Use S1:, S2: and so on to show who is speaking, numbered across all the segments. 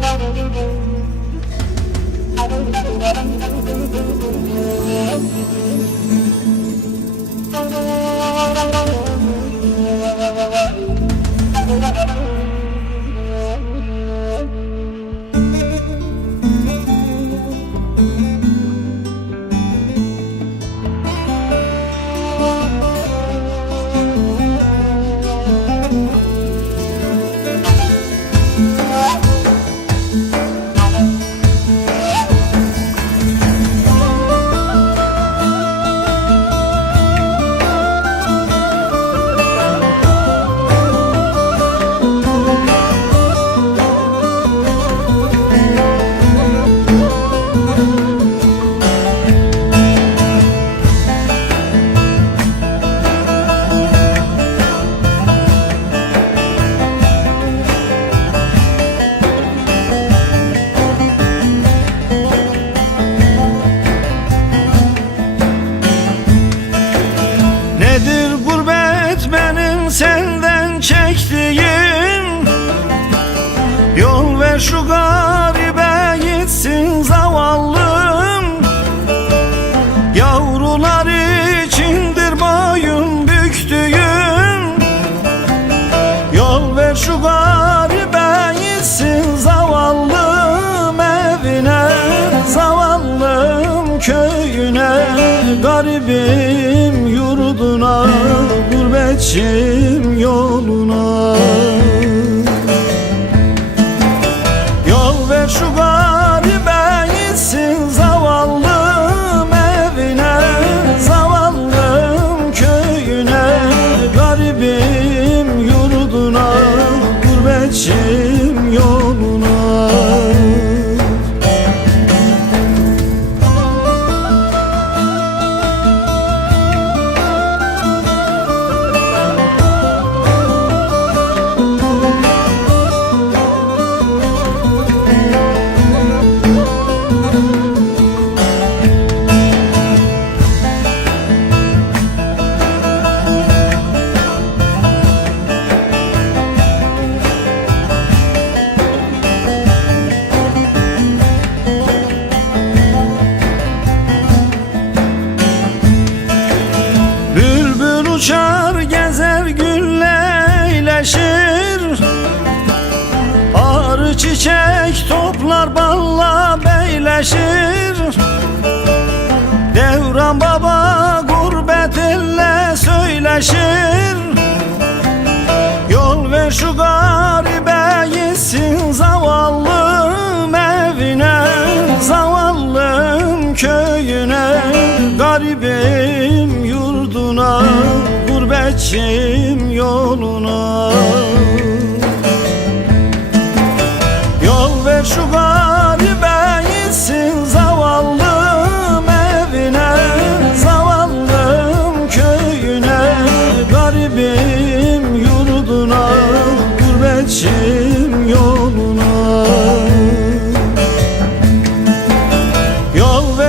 S1: Thank you. köyüne Garibim yurduna Gurbetçim yolu. Beyleşir Devran baba gurbet elle söyleşir. Yol ver şu garibe gitsin zavallım evine Zavallım köyüne Garibim yurduna Gurbetçim yoluna. Yol ver şu garibe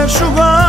S1: 曙光